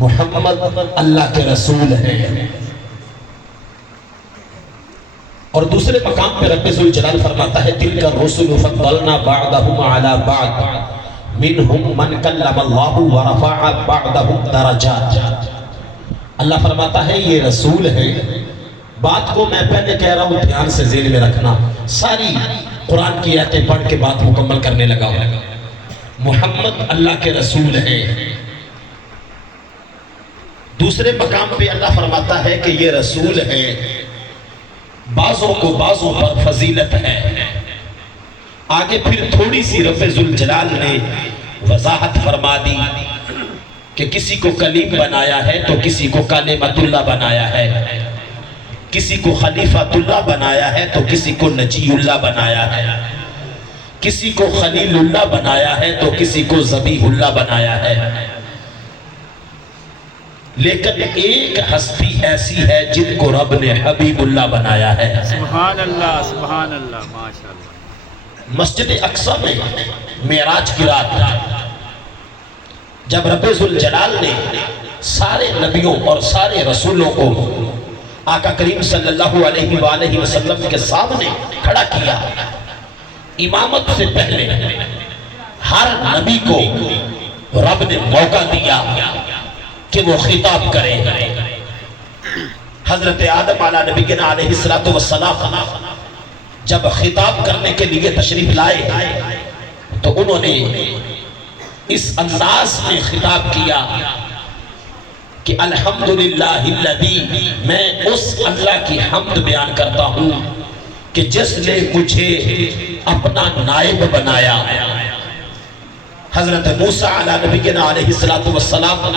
محمد اللہ کے رسول ہیں۔ اور دوسرے مقام پہ رب ذوالجلال فرماتا ہے تِلْكَ الرُّسُلُ فَضَّلْنَا بَعْضَهُمْ عَلَى بَعْضٍ مِّنْهُمْ مَنْ كَلَّمَ اللَّهُ وَرَفَعَ بَعْضَهُمْ دَرَجَاتٍ۔ اللہ فرماتا ہے یہ رسول ہے، بات کو میں پہلے کہہ رہا ہوں دھیان سے ذہن میں رکھنا، ساری قرآن کی آیتیں پڑھ کے بات مکمل کرنے لگا ہوں۔ محمد اللہ کے رسول ہیں۔ دوسرے مقام پہ اللہ فرماتا ہے کہ یہ رسول ہیں، بعضوں کو بعضوں پر فضیلت ہے۔ آگے پھر تھوڑی سی رب ذوالجلال نے وضاحت فرما دی کہ کسی کو کلیم بنایا ہے تو کسی کو کلمۃ اللہ بنایا ہے، کسی کو خلیفۃ اللہ بنایا ہے تو کسی کو نجی اللہ بنایا ہے، کسی کو خلیل اللہ بنایا ہے تو کسی کو ذبیح اللہ بنایا ہے۔ لیکن ایک ہستی ایسی ہے جن کو رب نے حبیب اللہ بنایا ہے۔ سبحان اللہ، سبحان اللہ، ماشاءاللہ۔ مسجد اقصی میں معراج کی رات جب رب ذوالجلال نے سارے نبیوں اور سارے رسولوں کو آقا کریم صلی اللہ علیہ وآلہ وسلم کے سامنے کھڑا کیا، امامت سے پہلے ہر نبی کو رب نے موقع دیا کہ وہ خطاب کرے۔ حضرت آدم نبینا علیہ السلام جب خطاب کرنے کے لیے تشریف لائے تو انہوں نے اس انداز میں خطاب کیا کہ الحمدللہ الذی، میں اس اللہ کی حمد بیان کرتا ہوں کہ جس نے مجھے اپنا نائب بنایا۔ حضرت موسیٰ نبینا علیہ السلام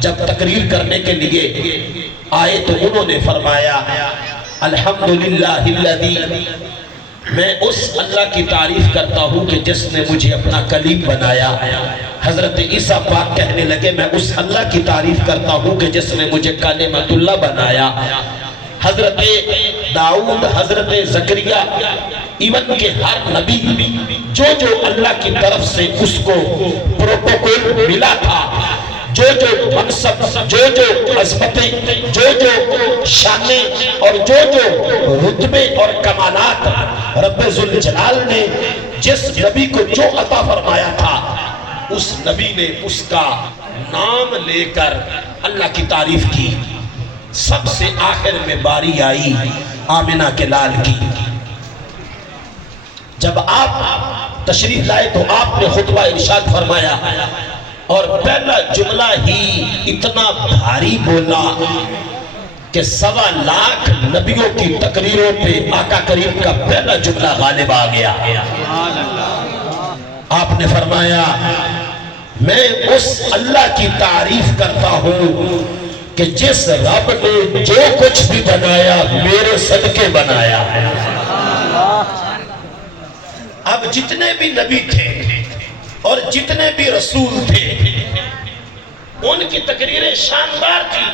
جب تقریر کرنے کے لیے آئے تو انہوں نے فرمایا الحمدللہ الذی، میں اس اللہ کی تعریف کرتا ہوں کہ جس نے مجھے اپنا کلیم بنایا۔ حضرت عیسیٰ پاک کہنے لگے میں اس اللہ کی تعریف کرتا ہوں کہ جس نے مجھے کلمۃ اللہ بنایا۔ حضرت داؤد، حضرت زکریا، ایون کہ ہر نبی جو اللہ کی طرف سے اس کو پروٹوکول ملا تھا، جو منصب، جو عظمتیں، جو شانیں اور جو رتبے اور کمالات رب ذوالجلال نے جس نبی کو جو عطا فرمایا تھا، اس نبی نے اس کا نام لے کر اللہ کی تعریف کی۔ سب سے آخر میں باری آئی آمنہ کے لال کی۔ جب آپ تشریف لائے تو آپ نے خطبہ ارشاد فرمایا اور پہلا جملہ ہی اتنا بھاری بولا کہ 1.25 لاکھ نبیوں کی تقریروں پہ آقا کریم کا پہلا جملہ غالب آ گیا۔ آپ نے فرمایا میں اس اللہ کی تعریف کرتا ہوں کہ جس رب نے جو کچھ بھی بنایا میرے صدقے بنایا۔ اب جتنے بھی نبی تھے اور جتنے بھی رسول تھے ان کی تقریریں شاندار تھی،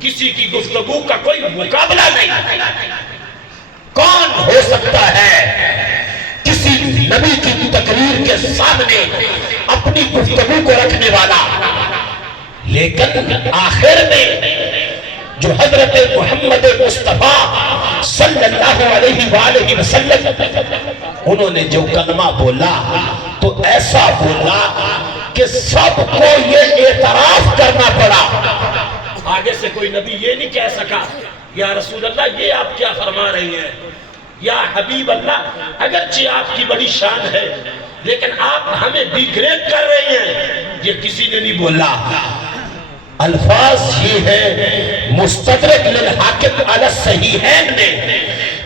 کسی کی گفتگو کا کوئی مقابلہ نہیں۔ کون ہو سکتا ہے کسی نبی کی تقریر کے سامنے اپنی گفتگو کو رکھنے والا؟ لیکن آخر میں جو حضرت محمد مصطفیٰ صلی اللہ علیہ وآلہ وسلم انہوں نے جو کلمہ بولا تو ایسا بولا کہ سب کو یہ اعتراف کرنا پڑا۔ آگے سے کوئی نبی یہ نہیں کہہ سکا یا رسول اللہ یہ آپ کیا فرما رہی ہیں، یا حبیب اللہ اگرچہ آپ کی بڑی شان ہے لیکن آپ ہمیں ڈیگریڈ کر رہی ہیں، یہ کسی نے نہیں بولا۔ الفاظ یہ ہے مستدرک للحاکم علی الصحیحین میں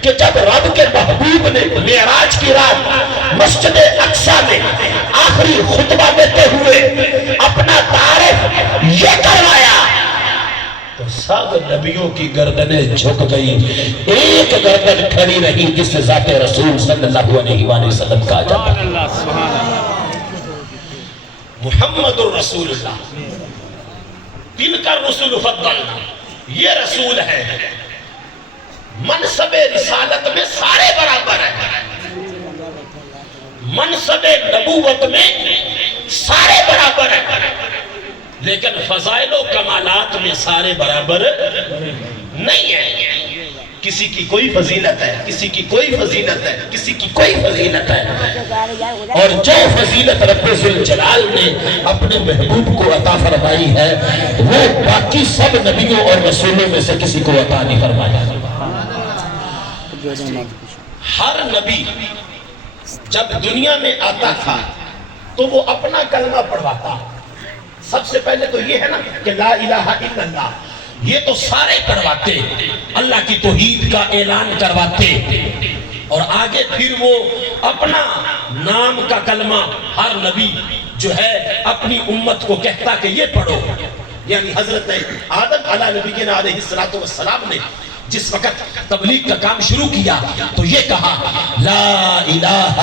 کہ جب رب کے محبوب نے معراج کی رات مسجد اقصی میں آخری خطبہ دیتے ہوئے اپنا تعارف یہ کروایا تو سب نبیوں کی گردنیں جھک گئی، ایک گردن کھڑی رہی جس سے ذات رسول صلی اللہ علیہ وآلہ وسلم کہا جاتا ہے۔ محمد الرسول اللہ، تلک الرسل فضلنا، یہ رسول ہے، منصب رسالت میں سارے برابر ہیں، منصب نبوت میں سارے برابر ہیں، لیکن فضائل و کمالات میں سارے برابر نہیں ہیں. کسی کی کوئی فضیلت ہے, کسی کی کوئی فضیلت ہے, کسی کی کوئی فضیلت ہے. اور جو فضیلت رب ذوالجلال نے اپنے محبوب کو عطا فرمائی ہے وہ باقی سب نبیوں اور رسولوں میں سے کسی کو عطا نہیں فرمایا. ہر نبی جب دنیا میں آتا تھا تو وہ اپنا کلمہ پڑھواتا. سب سے پہلے تو یہ ہے نا کہ لا الہ الا اللہ, یہ تو سارے کرواتے, اللہ کی توحید کا اعلان کرواتے. اور آگے پھر وہ اپنا نام کا کلمہ ہر نبی جو ہے اپنی امت کو کہتا کہ یہ پڑھو. یعنی حضرت آدم علیہ نبینا علیہ السلام نے جس وقت تبلیغ کا کام شروع کیا تو یہ کہا لا الہ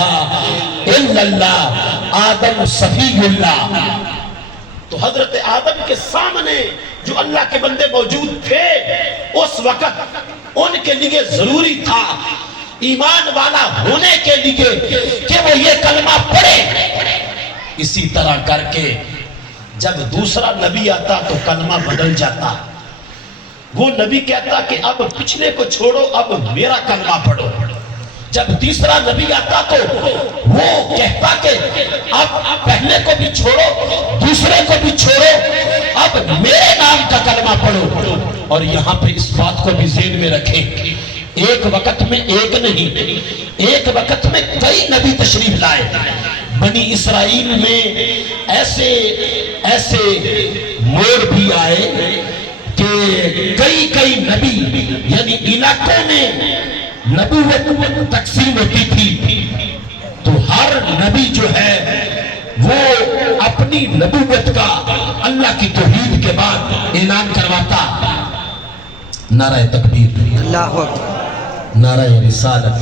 الا اللہ آدم صفی اللہ. تو حضرت آدم کے سامنے جو اللہ کے بندے موجود تھے اس وقت ان کے لیے ضروری تھا ایمان والا ہونے کے لیے کہ وہ یہ کلمہ پڑھے. اسی طرح کر کے جب دوسرا نبی آتا تو کلمہ بدل جاتا. وہ نبی کہتا کہ اب پچھلے کو چھوڑو, اب میرا کلمہ پڑھو. جب تیسرا نبی آتا تو وہ کہتا کہ اب پہلے کو بھی چھوڑو, دوسرے کو بھی چھوڑو, اب میرے نام کا کلمہ پڑھو. اور یہاں پہ اس بات کو بھی ذہن میں رکھیں, ایک وقت میں ایک نہیں, ایک وقت میں کئی نبی تشریف لائے. بنی اسرائیل میں ایسے موڑ بھی آئے کہ کئی نبی یعنی علاقوں میں نبوت تقسیم ہوتی تھی تو ہر نبی جو ہے وہ اپنی نبوت کا اللہ کی توحید کے بعد اعلان کرواتا. نعرہ تکبیر, اللہ اکبر, نعرہ رسالت,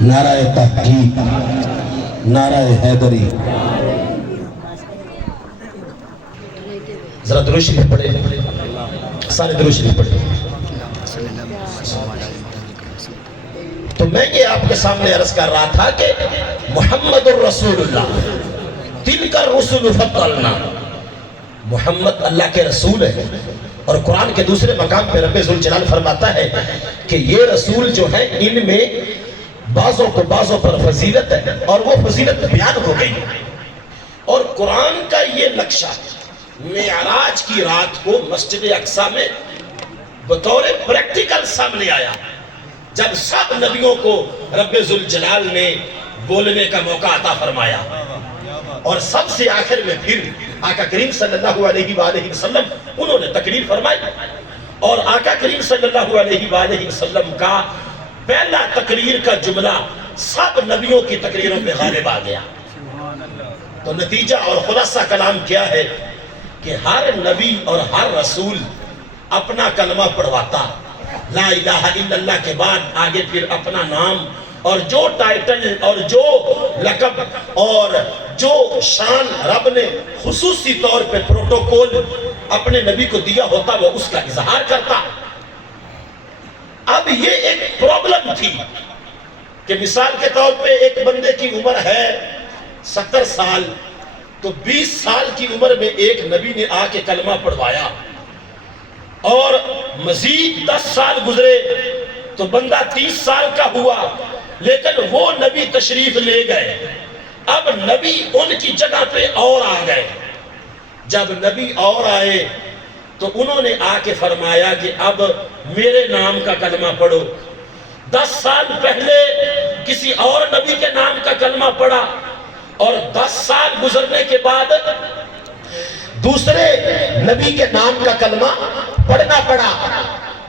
نعرہ تحقیق, نعرہ حیدری. ذرا درود شریف پڑھے, سارے درود شریف پڑھے. تو میں یہ آپ کے سامنے عرض کر رہا تھا کہ محمد الرسول اللہ تلک الرسل فضلنا, محمد اللہ کے رسول ہے. اور قرآن کے دوسرے مقام پہ رب ذوالجلال فرماتا ہے کہ یہ رسول جو ہیں ان میں بعضوں پر فضیلت ہے اور وہ فضیلت بیان ہو گئی. اور قرآن کا یہ نقشہ معراج کی رات کو مسجد اقصی میں بطور پریکٹیکل سامنے آیا جب سب نبیوں کو رب ذوالجلال نے بولنے کا موقع عطا فرمایا. اور سب سے آخر میں پھر آقا کریم صلی اللہ علیہ وآلہ وسلم انہوں نے تقریر فرمائی. اور آقا کریم صلی اللہ علیہ وآلہ وسلم کا پہلا تقریر کا جملہ سب نبیوں کی تقریروں میں غالب آ گیا. تو نتیجہ اور خلاصہ کلام کیا ہے کہ ہر نبی اور ہر رسول اپنا کلمہ پڑھواتا. لا الہ الا اللہ کے بعد آگے پھر اپنا نام اور جو ٹائٹل اور جو لقب اور جو شان رب نے خصوصی طور پہ پروٹوکول اپنے نبی کو دیا ہوتا وہ اس کا اظہار کرتا. اب یہ ایک پرابلم تھی کہ مثال کے طور پہ ایک بندے کی عمر ہے 70 سال تو 20 سال کی عمر میں ایک نبی نے آ کے کلمہ پڑھوایا اور مزید 10 سال گزرے تو بندہ 30 سال کا ہوا لیکن وہ نبی تشریف لے گئے. اب نبی ان کی جگہ پہ اور آ گئے. جب نبی اور آئے تو انہوں نے آ کے فرمایا کہ اب میرے نام کا کلمہ پڑھو. 10 سال پہلے کسی اور نبی کے نام کا کلمہ پڑھا اور 10 سال گزرنے کے بعد دوسرے نبی کے نام کا کلمہ پڑھنا پڑا.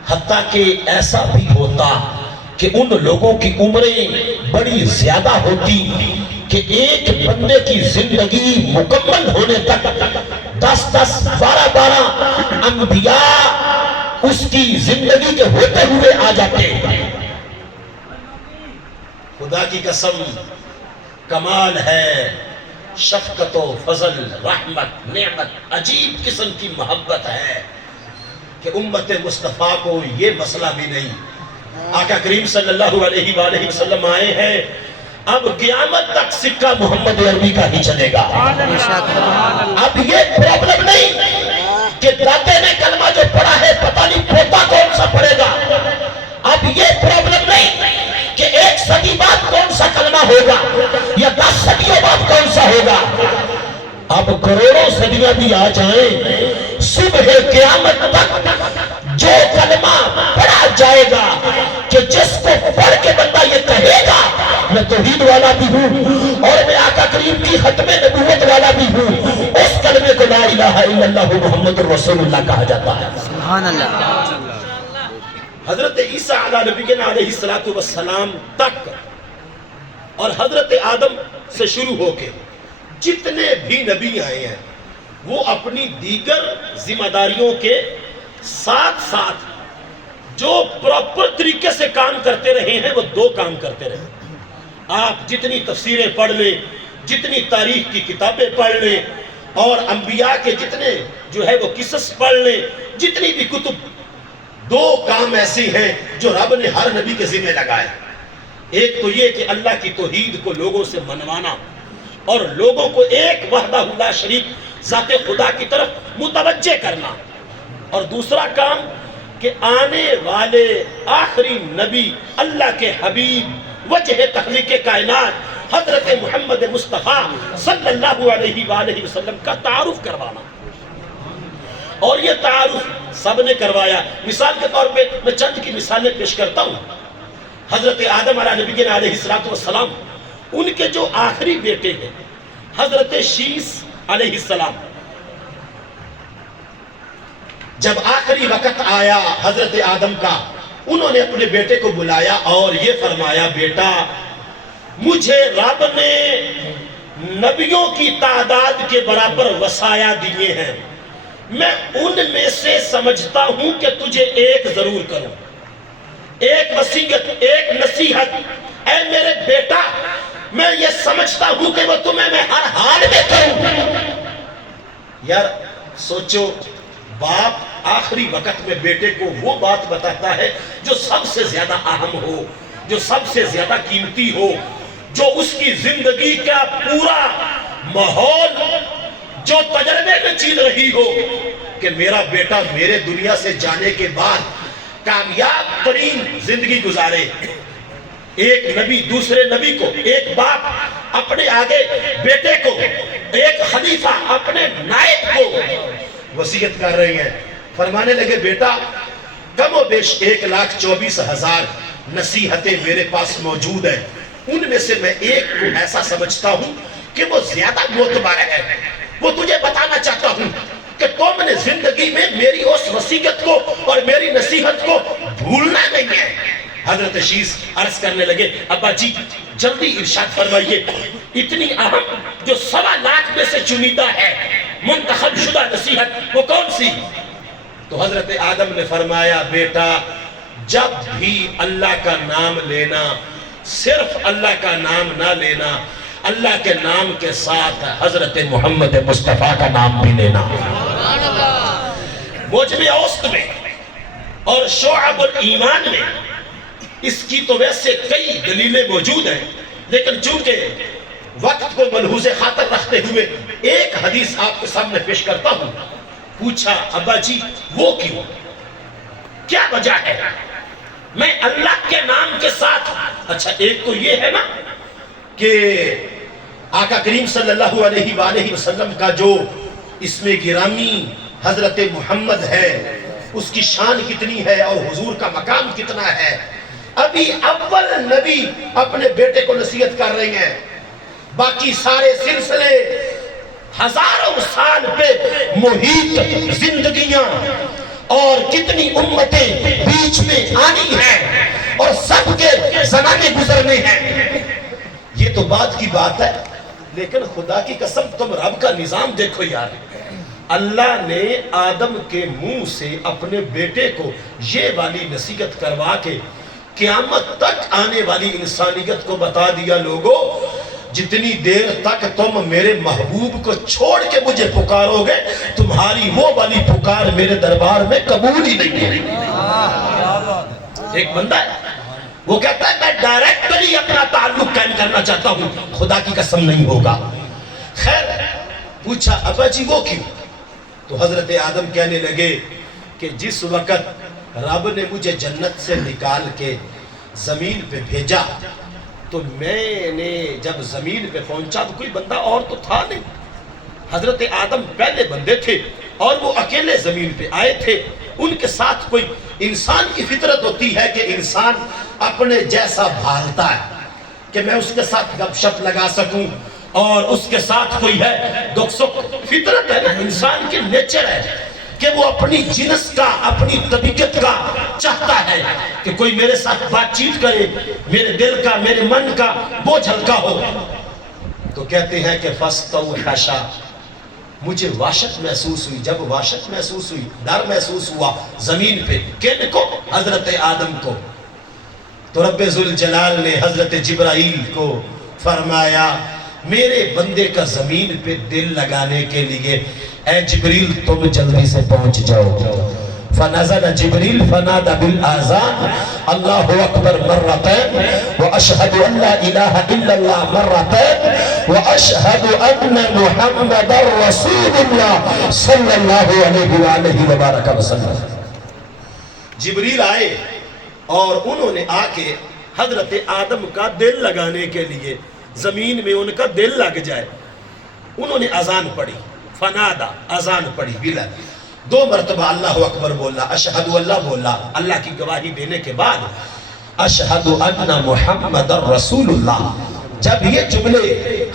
حتیٰ کہ ایسا بھی ہوتا کہ ان لوگوں کی عمریں بڑی زیادہ ہوتی کہ ایک بندے کی زندگی مکمل ہونے تک 10 12 انبیاء اس کی زندگی کے ہوتے ہوئے آ جاتے. خدا کی قسم کمال ہے, شفقت و فضل, رحمت, نعمت, عجیب قسم کی محبت ہے کہ امت مصطفیٰ کو یہ مسئلہ بھی نہیں. آقا کریم صلی اللہ علیہ وآلہ وسلم آئے ہیں اب قیامت تک سکہ محمد عربی کا ہی چلے گا. اب یہ پرابلم نہیں کہ دادے نے کلمہ جو پڑھا ہے پتہ نہیں پوتا کون سا پڑھے گا. اب یہ پرابلم نہیں کہ 1 صدی بعد کون سا کلمہ ہوگا یا 10 صدیوں بعد کون سا ہوگا. اب کروڑوں صدیاں بھی آ جائیں، صبح قیامت تک جو کلمہ پڑھا جائے گا کہ جس کو پڑھ کے بندہ یہ کہے گا میں توحید والا بھی ہوں اور میں آقا کریم کی ختم نبوت والا بھی ہوں، اس کلمے کو لا الہ الا اللہ محمد رسول اللہ کہا جاتا ہے. سبحان اللہ. حضرت عیسیٰ علیہ نبینا علیہ السلام تک اور حضرت آدم سے شروع ہو کے جتنے بھی نبی آئے ہیں وہ اپنی دیگر ذمہ داریوں کے ساتھ ساتھ جو پراپر طریقے سے کام کرتے رہے ہیں وہ 2 کام کرتے رہے. آپ جتنی تفسیریں پڑھ لیں، جتنی تاریخ کی کتابیں پڑھ لیں اور انبیاء کے جتنے جو ہے وہ قصص پڑھ لیں، جتنی بھی کتب، 2 کام ایسے ہیں جو رب نے ہر نبی کے ذمہ لگائے. ایک تو یہ کہ اللہ کی توحید کو لوگوں سے منوانا اور لوگوں کو ایک وحدہ لا شریک ذات خدا کی طرف متوجہ کرنا، اور دوسرا کام کہ آنے والے آخری نبی اللہ کے حبیب وجہ تخلیق کائنات حضرت محمد مصطفیٰ صلی اللہ علیہ وآلہ وسلم کا تعارف کروانا. اور یہ تعارف سب نے کروایا. مثال کے طور پہ میں چند کی مثالیں پیش کرتا ہوں. حضرت آدم علیہ نبینا علیہ السلام، ان کے جو آخری بیٹے ہیں حضرت شیس علیہ السلام، جب آخری وقت آیا حضرت آدم کا، انہوں نے اپنے بیٹے کو بلایا اور یہ فرمایا بیٹا مجھے رب نے نبیوں کی تعداد کے برابر وصایا دیے ہیں، میں ان میں سے سمجھتا ہوں کہ تجھے ایک ضرور کروں، ایک وصیت، ایک نصیحت. اے میرے بیٹا میں یہ سمجھتا ہوں کہ وہ تمہیں میں ہر حال میں کروں. یار سوچو، باپ آخری وقت میں بیٹے کو وہ بات بتاتا ہے جو سب سے زیادہ اہم ہو، جو سب سے زیادہ قیمتی ہو، جو اس کی زندگی کا پورا ماحول جو تجربے میں چیز رہی ہو کہ میرا بیٹا میرے دنیا سے جانے کے بعد کامیاب ترین زندگی گزارے. ایک نبی دوسرے نبی کو، ایک باپ اپنے آگے بیٹے کو، ایک خلیفہ اپنے نائب کو وصیت کر رہے ہیں. فرمانے لگے بیٹا کم و بیش 1,24,000 نصیحتیں میرے پاس موجود ہیں، ان میں سے میں ایک کو ایسا سمجھتا ہوں کہ وہ زیادہ معتبر ہے، وہ تجھے بتانا چاہتا ہوں کہ تم نے زندگی میں میری اس وصیت کو اور میری نصیحت کو بھولنا نہیں ہے. حضرت شیس عرض کرنے لگے ابا جی جلدی ارشاد فرمائیے، اتنی اہم جو 1.25 لاکھ میں سے چنیدہ ہے منتخب شدہ نصیحت وہ کون سی؟ تو حضرت آدم نے فرمایا بیٹا جب بھی اللہ کا نام لینا صرف اللہ کا نام نہ لینا، اللہ کے نام کے ساتھ حضرت محمد مصطفیٰ کا نام بھی لینا. موجب اوسط میں اور شعب الایمان میں اس کی تو ویسے کئی دلیلیں موجود ہیں، لیکن چونکہ وقت کو ملحوظ خاطر رکھتے ہوئے ایک حدیث آپ کے سامنے پیش کرتا ہوں. پوچھا ابا جی وہ کیوں، کیا وجہ ہے؟ میں اللہ کے نام کے ساتھ، اچھا ایک تو یہ ہے نا کہ آقا کریم صلی اللہ علیہ وآلہ وسلم کا جو اسم گرامی حضرت محمد ہے اس کی شان کتنی ہے اور حضور کا مقام کتنا ہے. ابھی اول نبی اپنے بیٹے کو نصیحت کر رہے ہیں، باقی سارے سلسلے ہزاروں سال پہ محیط زندگیاں اور کتنی امتیں بیچ میں آنی ہیں اور سب کے زمانے گزرنے ہیں. یہ تو بات کی بات ہے، لیکن خدا کی قسم تم رب کا نظام دیکھو یار. اللہ نے آدم کے منہ سے اپنے بیٹے کو یہ والی نصیحت کروا کے قیامت تک آنے والی انسانیت کو بتا دیا لوگوں جتنی دیر تک تم میرے محبوب کو چھوڑ کے مجھے پکارو گے تمہاری وہ والی پکار میرے دربار میں قبول ہی نہیں ہے. ایک بندہ ہے وہ کہتا ہے میں ڈائریکٹلی اپنا تعلق قائم کرنا چاہتا ہوں، خدا کی قسم نہیں ہوگا۔ خیر پوچھا ابا جی وہ کیوں؟ تو حضرت آدم کہنے لگے کہ جس وقت رب نے مجھے جنت سے نکال کے زمین پہ بھیجا تو میں نے جب زمین پہ پہنچا تو کوئی بندہ اور تو تھا نہیں، حضرت آدم پہلے بندے تھے اور وہ اکیلے زمین پہ آئے تھے، ان کے ساتھ کوئی انسان کی فطرت ہوتی ہے کہ انسان اپنے جیسا بھالتا ہے کہ میں اس کے ساتھ گپ شپ لگا سکوں اور اس کے ساتھ کوئی ہے دکھ سکھ، فطرت ہے نا، انسان کی نیچر ہے کہ وہ اپنی جنس کا اپنی طبیعت کا چاہتا ہے کہ کوئی میرے ساتھ بات چیت کرے، میرے دل کا میرے من کا بوجھ ہلکا ہو۔ تو کہتے ہیں کہ فَاسْتَوْحَشَ، مجھے وحشت محسوس ہوئی، جب وحشت محسوس ہوئی، ڈر محسوس ہوا زمین پہ، کن کو؟ حضرت آدم کو۔ تو رب ذوالجلال نے حضرت جبرائیل کو فرمایا میرے بندے کا زمین پہ دل لگانے کے لیے اے جبریل تم جلدی سے پہنچ جاؤ۔ فنزل جبریل فنادى بالآذان اللہ اکبر مرتين واشهد ان لا اله الا الله مرتين واشهد ان محمد رسول الله صلی اللہ علیہ وآلہ وبارک وسلم۔ جبریل آئے اور انہوں نے آ کے حضرت آدم کا دل لگانے کے لیے زمین میں ان کا دل لگ جائے، انہوں نے اذان پڑھی، فنادا اذان پڑھی، بلا 2 مرتبہ اللہ اکبر بولا، اشہد اللہ بولا، اللہ کی گواہی دینے کے بعد اشہد ان محمد رسول اللہ۔ جب یہ جملے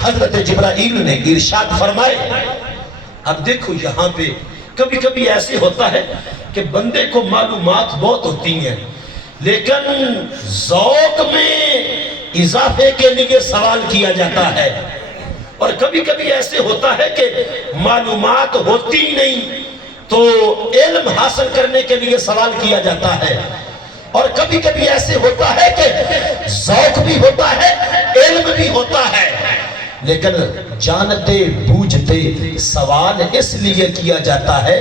حضرت جبرائیل نے ارشاد فرمائے، اب دیکھو یہاں پہ کبھی کبھی ایسے ہوتا ہے کہ بندے کو معلومات بہت ہوتی ہیں لیکن ذوق میں اضافے کے لیے سوال کیا جاتا ہے، اور کبھی کبھی ایسے ہوتا ہے کہ معلومات ہوتی نہیں تو علم حاصل کرنے کے لیے سوال کیا جاتا ہے، اور کبھی کبھی ایسے ہوتا ہے کہ ذوق بھی ہوتا ہے علم بھی ہوتا ہے، لیکن جانتے بوجھتے سوال اس لیے کیا جاتا ہے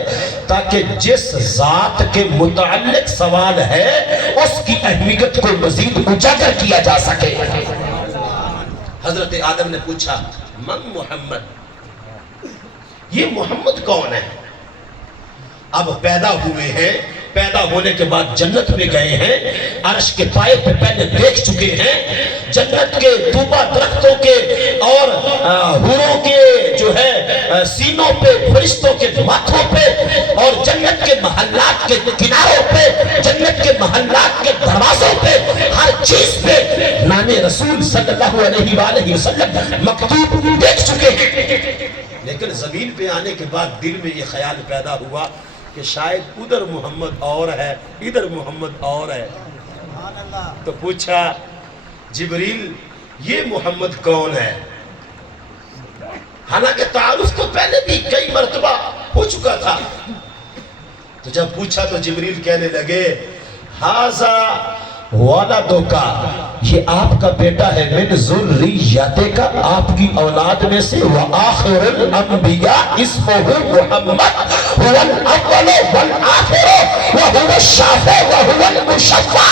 تاکہ جس ذات کے متعلق سوال ہے اس کی اہمیت کو مزید اجاگر کیا جا سکے۔ حضرت آدم نے پوچھا من محمد، یہ محمد کون ہے؟ اب پیدا ہوئے ہیں، پیدا ہونے کے بعد جنت میں گئے ہیں، عرش کے پائے پہ پہلے دیکھ چکے ہیں، جنت کے طوبہ درختوں کے اور حوروں کے جو ہے سینوں پہ، فرشتوں کے ماتھوں پہ، اور جنت کے محلات کے کناروں پہ، جنت کے محلات کے دروازوں پہ، ہر چیز پہ نام رسول صلی اللہ علیہ وآلہ وسلم مکتوب دیکھ چکے ہیں، لیکن زمین پہ آنے کے بعد دل میں یہ خیال پیدا ہوا کہ شاید ادھر محمد اور ہے ادھر محمد اور ہے۔ تو پوچھا جبریل یہ محمد کون ہے؟ حالانکہ تعارف تو پہلے بھی کئی مرتبہ ہو چکا تھا، تو جب پوچھا تو جبریل کہنے لگے ھذا ولدک، یہ آپ کا بیٹا ہے، من ذریتک، آپ کی اولاد میں سے، وآخر الانبیاء اسمہ محمد، هو الاول والآخر وهو الشافع وهو المشفع۔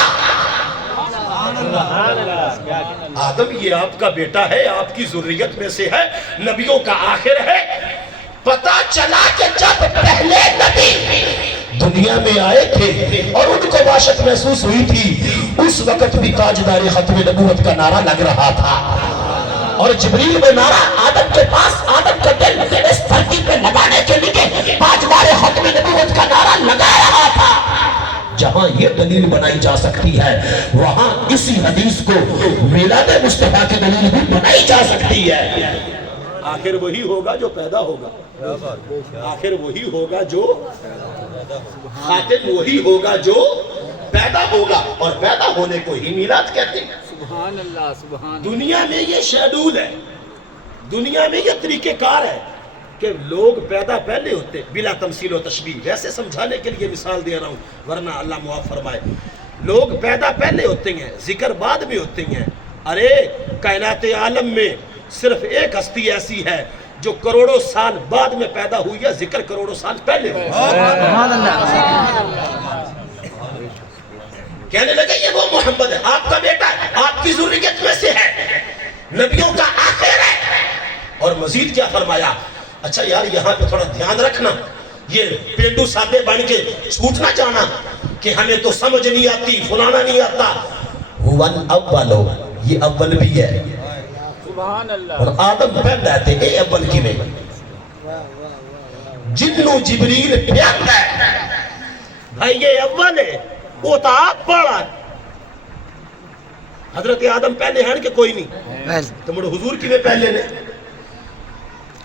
آدم یہ آپ کا بیٹا ہے، آپ کی ذریت میں سے ہے، نبیوں کا آخر ہے۔ پتا چلا کہ جب پہلے نبی دنیا میں آئے تھے اور ان کو وحشت محسوس ہوئی تھی، اس وقت بھی تاجدار ختم نبوت کا نعرہ لگ رہا تھا، اور جبریل میں نعرہ آدم کے پاس، آدم کا دل اس دھرتی پہ لگانے کے لیے تاجدار ختم نبوت کا نعرہ لگا رہا تھا۔ جہاں یہ دلیل بنائی جا سکتی ہے وہاں اسی حدیث کو میلاد مصطفیٰ کی دلیل بھی بنائی جا سکتی ہے۔ آخر وہی ہوگا جو پیدا ہوگا، آخر وہی ہوگا جو خاتم وہی ہوگا جو پیدا ہوگا، اور پیدا ہونے کو ہی میلاد کہتے ہیں۔ سبحان اللہ، سبحان اللہ۔ دنیا میں یہ شیڈول ہے، دنیا میں یہ طریقہ کار ہے کہ لوگ پیدا پہلے ہوتے بلا تمثیل و تشبیہ، ویسے سمجھانے کے لیے مثال دے رہا ہوں ورنہ اللہ معاف فرمائے، لوگ پیدا پہلے ہوتے ہیں ذکر بعد میں ہوتے ہیں۔ ارے کائنات عالم میں صرف ایک ہستی ایسی ہے جو کروڑوں سال بعد میں پیدا ہوئی ہے، ذکر کروڑوں سال پہلے ہوئی ہے۔ کہنے لگے یہ وہ محمد ہے، آپ کا بیٹا ہے، آپ کی ذریت میں سے ہے، نبیوں کا آخر ہے۔ اور مزید کیا فرمایا، اچھا یار یہاں پہ تھوڑا دھیان رکھنا، یہ پینڈو سادے بن کے چھوٹ نہ جانا کہ ہمیں تو سمجھ نہیں آتی، فلانا نہیں آتا۔ ہون اولو، یہ اول بھی ہے، سبحان اللہ۔ اور آدم پہلا تھے اے اول کی میں جنو جبریل پیانتا ہے بھائی یہ اول ہے، وہ تو آپ پڑھا حضرت آدم پہلے ہیں کہ کوئی نہیں، تو مڑو حضور کی میں پہلے نے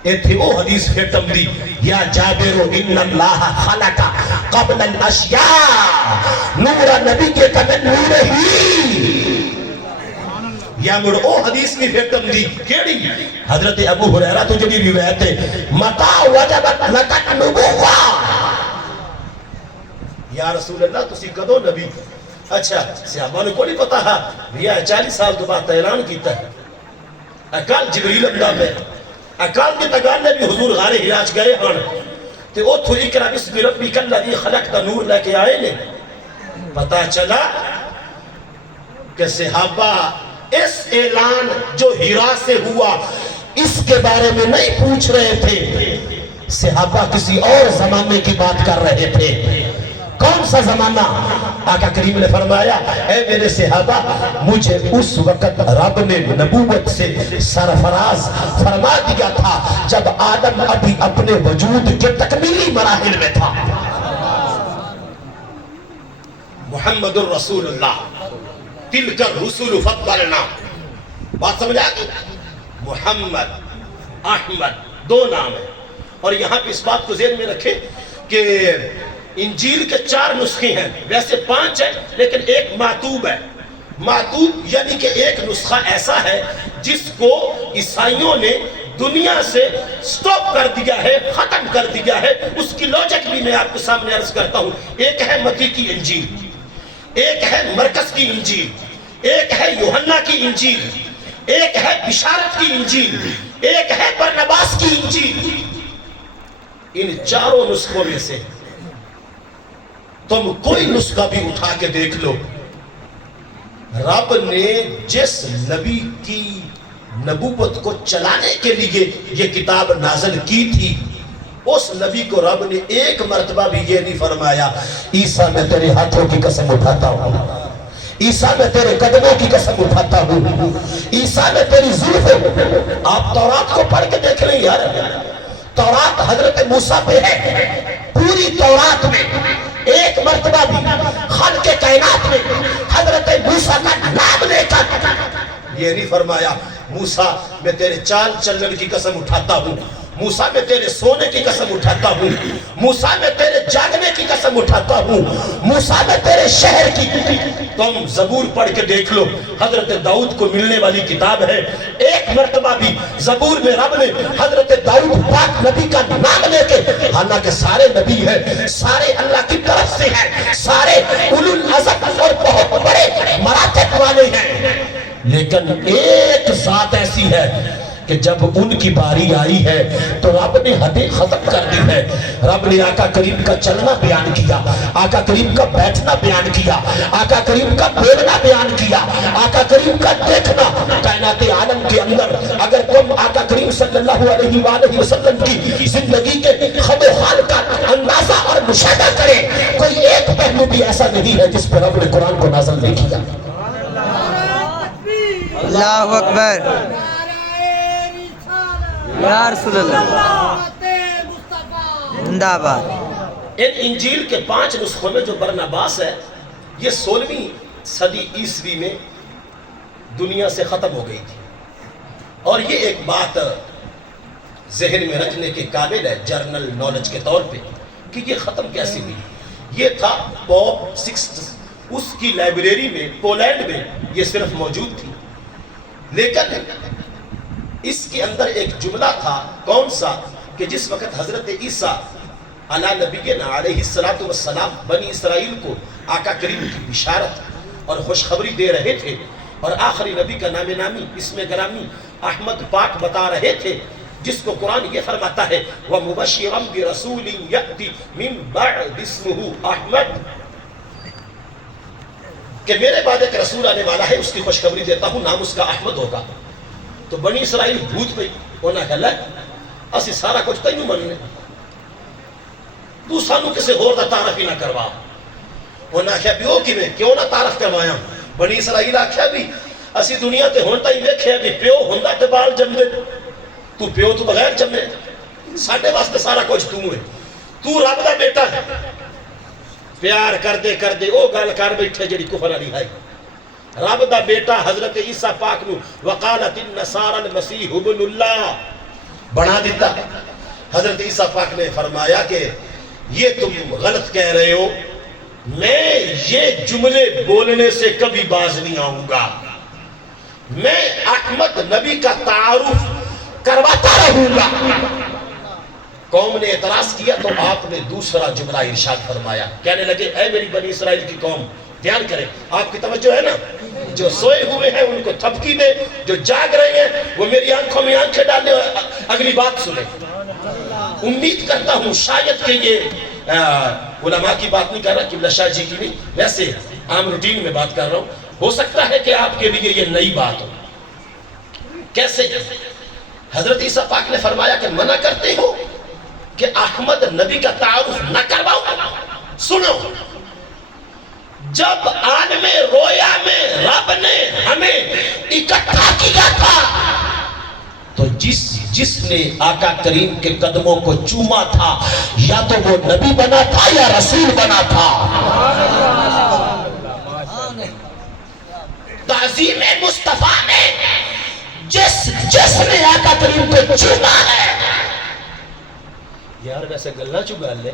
اے تھے وہ حدیث ختم دی، یا جابر ان اللہ خلق قبل الاشیاء، نور نبی کے قبل نور ہی، یا مڑ او حدیث کی ختم دی کیڑی حضرت ابو ہریرہ تو جڑی روایت ہے متا وجبت لک نبوہ، یا رسول اللہ تسی کدو نبی؟ اچھا صحابہ نے کو نہیں پتا ہے بھیا 40 سال تو بعد اعلان کیتا ہے، اکال جبریل اللہ میں اکال کے تگان نے بھی حضور غار حراج گئے ہن تے او تھو اقرا بسم ربک الذی خلق دا نور لے کے آئے نے، پتا چلا کہ صحابہ اس اعلان جو ہرا سے ہوا اس کے بارے میں نہیں پوچھ رہے تھے، صحابہ کسی اور زمانے کی بات کر رہے تھے۔ کون سا زمانہ؟ آقا کریم نے فرمایا اے میرے صحابہ مجھے اس وقت رب نے نبوت سے سرفراز فرما دیا تھا جب آدم ابھی اپنے وجود کے تکمیلی مراحل میں تھا۔ محمد الرسول اللہ تلک الرسول فضلنا، بات سمجھ آگئی؟ محمد احمد دو نام ہیں، اور یہاں پہ اس بات کو ذہن میں رکھیں کہ انجیل کے 4 نسخے ہیں، ویسے 5 ہیں لیکن ایک معتوب ہے۔ معتوب یعنی کہ ایک نسخہ ایسا ہے جس کو عیسائیوں نے دنیا سے سٹاپ کر دیا ہے، ختم کر دیا ہے، اس کی لوجک بھی میں آپ کے سامنے عرض کرتا ہوں۔ ایک ہے متی کی انجیل، ایک ہے مرکز کی انجیل، ایک ہے یوحنا کی انجیل، ایک ہے بشارت کی انجیل، ایک ہے برنباس کی انجیل۔ ان 4 نسخوں میں سے تم کوئی نسخہ بھی اٹھا کے دیکھ لو، رب نے جس نبی کی نبوت کو چلانے کے لیے یہ کتاب نازل کی تھی اس نبی کو رب نے ایک مرتبہ بھی یہ نہیں فرمایا عیسیٰ میں تیرے ہاتھوں کی قسم اٹھاتا ہوں، عیسیٰ میں تیرے قدموں کی قسم اٹھاتا ہوں، عیسیٰ میں تیری زلفیں۔ آپ تورات کو پڑھ کے دیکھ لیں یار، تورات حضرت موسیٰ پہ ہے، پوری تورات میں ایک مرتبہ بھی خلق کائنات میں حضرت موسیٰ کا نام لے کر یہ نہیں فرمایا موسیٰ میں تیرے چال چلن کی قسم اٹھاتا ہوں، موسیٰ میں تیرے سونے کی قسم اٹھاتا ہوں، موسیٰ میں تیرے جاگنے کی قسم اٹھاتا ہوں، موسیٰ میں تیرے شہر کی۔ تم زبور پڑھ کے دیکھ لو، حضرت داؤد کو ملنے والی کتاب ہے، ایک مرتبہ بھی زبور میں رب نے حضرت داؤد پاک نبی کا نام لے کے، حالانکہ سارے نبی ہیں، سارے اللہ کی طرف سے ہیں، سارے اولو العزم اور بہت بڑے مراتب والے ہیں، لیکن ایک ذات ایسی ہے کہ جب ان کی باری آئی ہے تو رب نے حدیں ختم کر دی ہے۔ رب نے آقا کریم کا چلنا بیان کیا، آقا کریم کا بیٹھنا بیان کیا، آقا کریم کا بولنا بیان کیا، آقا کریم کا دیکھنا۔ کائنات عالم کے اندر اگر تم آقا کریم صلی اللہ علیہ وآلہ وسلم کی زندگی کے خد و خال کا اندازہ اور مشاہدہ کرے، کوئی ایک پہلو بھی ایسا نہیں ہے جس پر رب نے قرآن کو نازل نہیں کیا۔ اللہ اکبر، یا رسول اللہ، زندہ آباد۔ ان انجیل کے 5 نسخوں میں جو برنباس ہے یہ 16ویں صدی عیسوی میں دنیا سے ختم ہو گئی تھی، اور یہ ایک بات ذہن میں رکھنے کے قابل ہے جرنل نالج کے طور پہ کہ یہ ختم کیسے ہوئی۔ یہ تھا پوپ 6 اس کی لائبریری میں پولینڈ میں یہ صرف موجود تھی، لیکن اس کے اندر ایک جملہ تھا، کون سا کہ جس وقت حضرت عیسیٰ علی نبینا علیہ السلام بنی اسرائیل کو آقا کریم کی بشارت اور خوشخبری دے رہے تھے اور آخری نبی کا نام نامی اسم گرامی احمد پاک بتا رہے تھے، جس کو قرآن یہ فرماتا ہے وَمُبَشِّرًا بِرَسُولٍ يَأْتِي مِن بَعْدِ اسْمُهُ أَحْمَدُ۔ کہ میرے بعد ایک رسول آنے والا ہے، اس کی خوشخبری دیتا ہوں، نام اس کا احمد ہوگا. تو بنی اسرائیل بھوت پئی، انہاں کہا لے اسی سارا کچھ تینوں مننے، تو سانو کسی ہور دا تعارف ہی نہ کروا. انہاں کہا بھی او کیویں، کیوں نہ تعارف کروایا؟ بنی اسرائیل آکھیا بھی اسی دنیا تے ہن تائیں ویکھیا بھی پیو ہوندا تے بال جمدے، تو پیو تو بغیر جمے، ساڈے واسطے سارا کچھ تو ہے، تو رب دا بیٹا ہے. پیار کردے کردے او گل کر بیٹھے جڑی کفر والی ہے. رب دا بیٹا حضرت عیسیٰ پاک نو وقالت النصارى المسیح ابن اللہ بنا دیتا. حضرت عیسیٰ پاک نے فرمایا کہ یہ تم غلط کہہ رہے ہو، میں یہ جملے بولنے سے کبھی باز نہیں آؤں گا، میں احمد نبی کا تعارف کرواتا رہوں گا. قوم نے اعتراض کیا تو آپ نے دوسرا جملہ ارشاد فرمایا، کہنے لگے اے میری بنی اسرائیل کی قوم دھیان کریں، آپ کی توجہ ہے نا، جو سوئے ہوئے ہیں ان کو تھپکی دے، جو جاگ رہے ہیں وہ میری آنکھوں میں آنکھیں ڈالے اگلی بات سنیں. امید کرتا ہوں شاید کہ یہ علماء کی بات نہیں کر رہا، قبلہ شاہ جی کی نہیں، ویسے عام روٹین میں بات کر رہا ہوں، ہو سکتا ہے کہ آپ کے لیے یہ نئی بات ہو. کیسے؟ حضرت عیسیٰ پاک نے فرمایا کہ منع کرتے ہو کہ احمد نبی کا تعارف نہ کرواؤ. سنو، جب عالم رویا میں رب نے ہمیں اکٹھا کیا تھا تو جس نے آقا کریم کے قدموں کو چوما تھا یا تو وہ نبی بنا تھا یا رسول بنا تھا. تعظیم مصطفیٰ میں جس نے آقا کریم کو چوما ہے، یار ویسے گلنا چگا لے،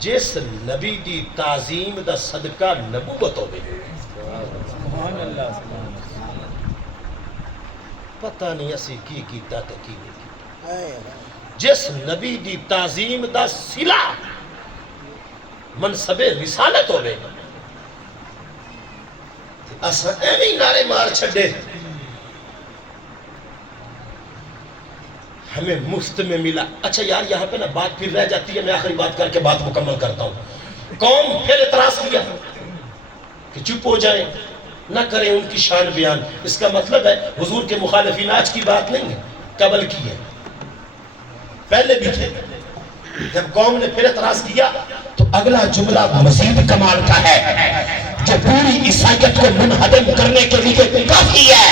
جس نبی دی تعظیم دا صدقہ نبوت ہوئے، پتہ نہیں اسی کی کیتا تے کی نہیں کیتا. جس نبی دی تعظیم دا صلہ منصب رسالت ہوئے، اساں ایویں نعرے مار چھڑے ہمیں مفت میں ملا. اچھا یار یہاں پہ نا بات پھر رہ جاتی ہے، میں آخری بات کر کے بات مکمل کرتا ہوں. قوم پھر اعتراض کیا کہ چپ ہو جائیں، نہ کریں ان کی شان بیان. اس کا مطلب ہے حضور کے مخالفین آج کی بات نہیں ہے، قبل کی ہے، پہلے بھی تھے. جب قوم نے پھر اعتراض کیا تو اگلا جملہ مزید کمال کا ہے جو پوری عیسائیت کو منہدم کرنے کے لیے کافی ہے.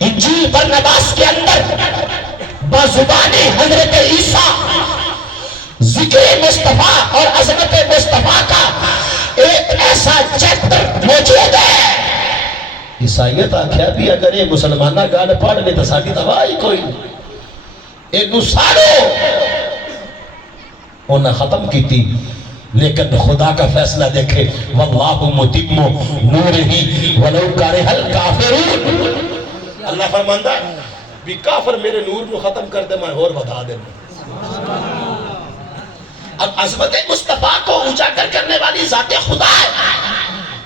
انجیل برنباس کے اندر بازبان حضرت عیسیٰ ذکر مصطفیٰ اور عظمت مصطفیٰ کا ایک ایسا چیپٹر موجود ہے. عیسائیت آکھیا بھی اگر یہ مسلمانہ گال پڑھ لے تو ساڑی دوائی کوئی اے نسارو انہاں ختم کی تھی، لیکن خدا کا فیصلہ دیکھے واللہ متم نورہ ولو کرہ الکافرون. اللہ فرماندہ بھی کافر میرے نور کو ختم کر دے میں اور بتا دے. اب عظمت مصطفیٰ کو اجاگر کرنے والی ذات خدا ہے.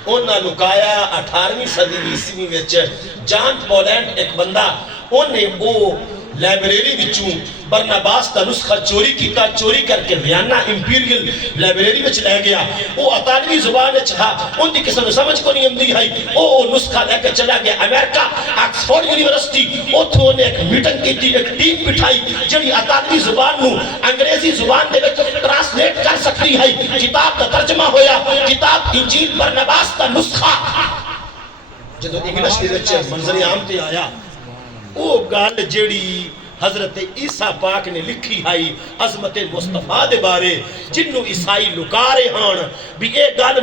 انہاں لکایا 18ویں صدی عیسوی وچ جان پولینڈ ایک بندہ انہیں وہ لائبریری وچوں برناباس کا نسخہ چوری کیتا، چوری کر کے ویانا امپیریل لائبریری وچ لے گیا. وہ اطالوی زبان چاہا ان کی قسم سمجھ کو نہیں اندی ہے، وہ نسخہ لے کے چلا گیا امریکہ آکسفورڈ یونیورسٹی. اتھوں نے ایک میٹنگ کی تھی، ایک ٹیم بٹھائی جڑی اطالوی زبان نو انگریزی زبان دے وچ ٹرانسلیٹ کر سکتی ہے. کتاب کا ترجمہ ہویا، کتاب انجیل برناباس کا نسخہ. جدو انگلش دے وچ منظر عام تے آیا، وہ گل جڑی حضرت عیسیٰ پاک نے لکھی آئی عظمت مصطفیٰ دے بارے جنہوں عیسائی لکا رہے ہاں بھی اے گل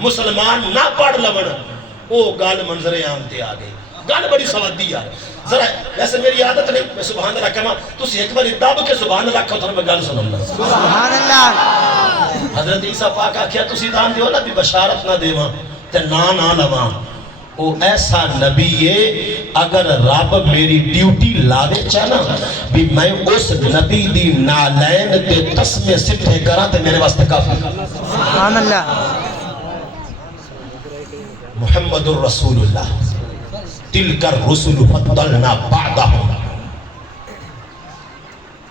مسلمان نہ پڑھ لون، وہ گل منظر عام تے آ گئی. گل بڑی سوادی یار. ذرا ویسے میری عادت نہیں میں سبحان اللہ کہاں، تسی ایک بار دب کے سبحان اللہ کہو تو میں گل سنوں. سبحان اللہ. حضرت عیسیٰ پاک آکھیا تسی دان دیو نا بھی بشارت نہ دیواں تے نہ لواں. وہ ایسا نبی ہے اگر رب میری ڈیوٹی لاوے چاہنا بھی میں اس نبی دی نالین تے تسمے سٹھے کرا تے میرے واسطے کافی. سبحان اللہ. محمد الرسول اللہ تلک الرسل فضلنا بعدهم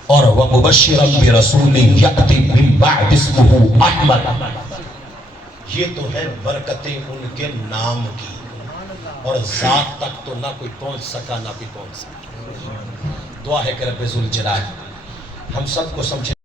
اور ومبشرا برسول یأتی من بعد اسمه احمد. یہ تو ہے برکتیں ان کے نام کی، اور ذات تک تو نہ کوئی پہنچ سکا نہ کوئی پہنچ سکا۔ دعا ہے کہ رب ذوالجلال ہم سب کو سمجھے